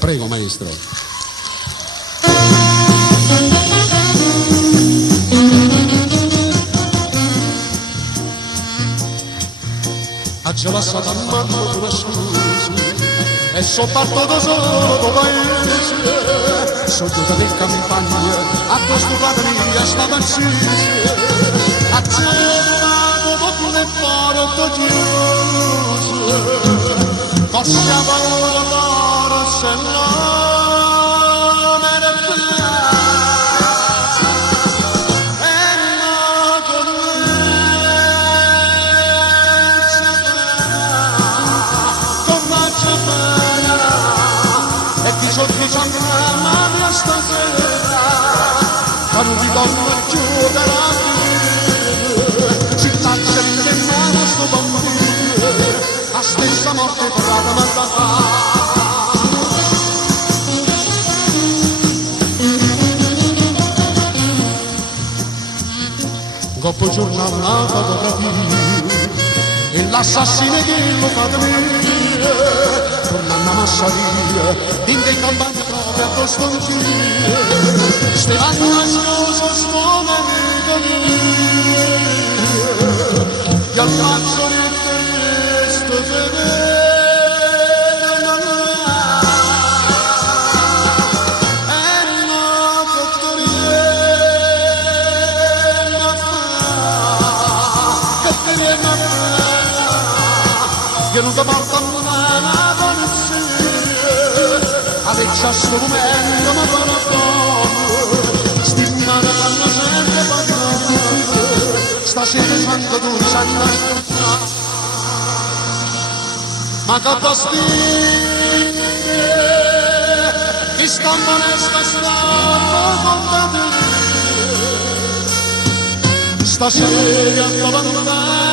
Prego, maestro. C'è lasciata a mano una scusa e so parto solo do paese, sono giunta del campagna a questo quadriglia stava accesa, acceso dopo le porte chiuse, corsia paura forse no me ne ma mia stasera che non ritorno più dalla fine ci faccia in mano sto bambino la stessa morte provata ma da dopo giornata fotografia e l'assassino che lo fa da me tornando a Massaria, in dei campagni proprio a Costantina, Stefano nascoso suona vita mia, che al faccio di questo se vede, e no cottoriena fa, che viene che non ti portano c'è strumento ma buono buono stimare fanno sempre pagare stasera quando tu sai ma che postini chi scampano e stasera stasera a